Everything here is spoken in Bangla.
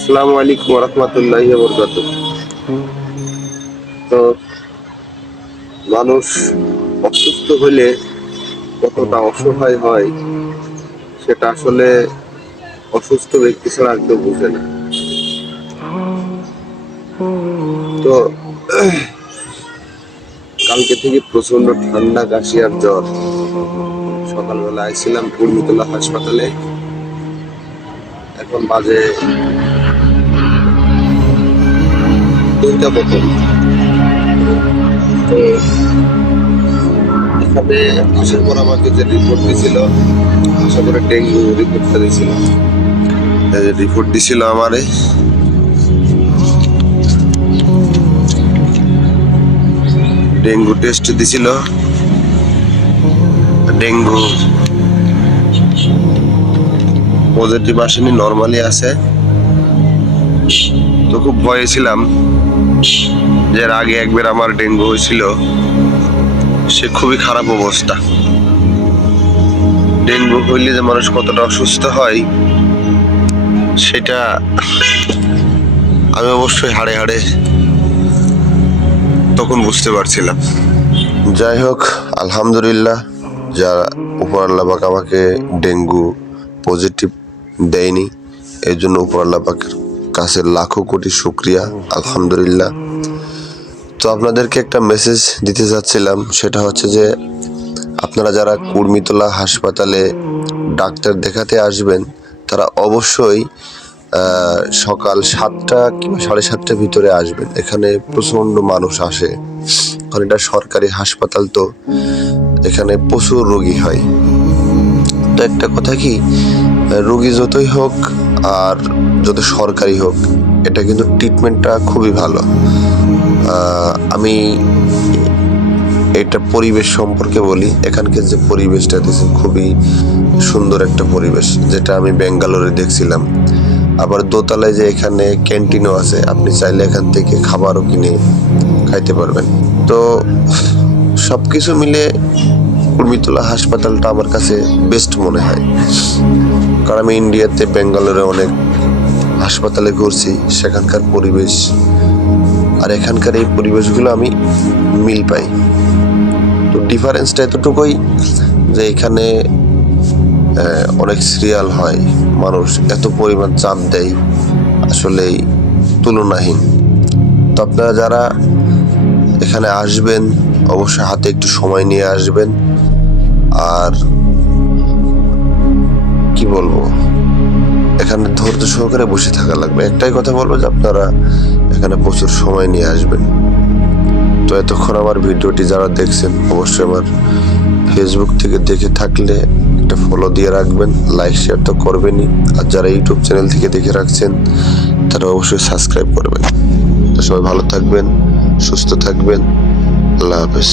আসসালামু আলাইকুম রহমতুল্লাহি ওয়া বারাকাতুহু। তো মানুষ অসুস্থ হলে কতটা অসহায় হয় সেটা আসলে অসুস্থ ব্যক্তি ছাড়া আর কেউ বুঝে না। তো কালকে থেকে প্রচন্ড ঠান্ডা, কাশি আর জ্বর। সকালবেলা আইছিলাম কুর্মিটোলা হাসপাতালে, এখন বাজে 2টা মতন। তো এখানে আসার পর আমাকে যে রিপোর্ট দিছিল, আশা করে ডেঙ্গু রিপোর্টটা দিছিল, রিপোর্ট দিছিল আমারে। ডেঙ্গু টেস্ট দিছিল, ডেঙ্গু পজিটিভ আসেনি, নর্মালি আছে। তো খুব ভয়ে ছিলাম, যে এর আগে একবার আমার ডেঙ্গু হয়েছিল, সে খুবই খারাপ অবস্থা। ডেঙ্গু হইলে যে মানুষ কতটা অসুস্থ হয় সেটা আমি অবশ্যই হাড়ে হাড়ে তখন বুঝতে পারছিলাম। যাই হোক, আলহামদুলিল্লাহ, যা উপর আল্লাহ পাক আমাকে ডেঙ্গু পজিটিভ দেয়নি, এর জন্য উপর আল্লাহ পাকের কাছে লাখো কোটি শুকরিয়া, আলহামদুলিল্লাহ। তো আপনাদেরকে একটা মেসেজ দিতে চাচ্ছিলাম, সেটা হচ্ছে যে আপনারা যারা কুর্মিটোলা হাসপাতালে ডাক্তার দেখাতে আসবেন তারা অবশ্যই সকাল 7টা কিংবা 7:30টার ভিতরে আসবেন। এখানে প্রচণ্ড মানুষ আসে, কারণ এটা সরকারি হাসপাতাল, তো এখানে প্রচুর রোগী হয়। তো একটা কথা কি, রোগী যতই হোক আর যত সরকারি হোক, এটা কিন্তু ট্রিটমেন্টটা খুবই ভালো। আমি এটা পরিবেশ সম্পর্কে বলি, এখানকার যে পরিবেশটা দিয়েছে খুবই সুন্দর একটা পরিবেশ, যেটা আমি ব্যাঙ্গালোরে দেখছিলাম। আবার দোতলায় যে এখানে ক্যান্টিনও আছে, আপনি চাইলে এখান থেকে খাবারও কিনে খাইতে পারবেন। তো সব কিছু মিলে কুর্মিটোলা হাসপাতালটা আমার কাছে বেস্ট মনে হয়, কারণ আমি ইন্ডিয়াতে ব্যাঙ্গালোরে অনেক হাসপাতালে ঘুরছি, সেখানকার পরিবেশ আর এখানকার এই পরিবেশগুলো আমি মিল পাই। তো ডিফারেন্সটা এতটুকুই যে এখানে অনেক সিরিয়াল হয়, মানুষ এত পরিমাণ চাপ দেয়, আসলেই তুলনাহীন। তো আপনারা যারা এখানে আসবেন অবশ্যই হাতে একটু সময় নিয়ে আসবেন। আর কি বলবো, এখানে ধৈর্য সহকারে বসে থাকা লাগবে। একটাই কথা বলবো যে আপনারা এখানে প্রচুর সময় নিয়ে আসবেন। তো এতক্ষণ আমার ভিডিওটি যারা দেখছেন অবশ্যই আমার ফেসবুক থেকে দেখে থাকলে একটা ফলো দিয়ে রাখবেন, লাইক শেয়ার তো করবেনই, আর যারা ইউটিউব চ্যানেল থেকে দেখে রাখছেন তারা অবশ্যই সাবস্ক্রাইব করবেন। তো সবাই ভালো থাকবেন, সুস্থ থাকবেন, আল্লাহ হাফেজ।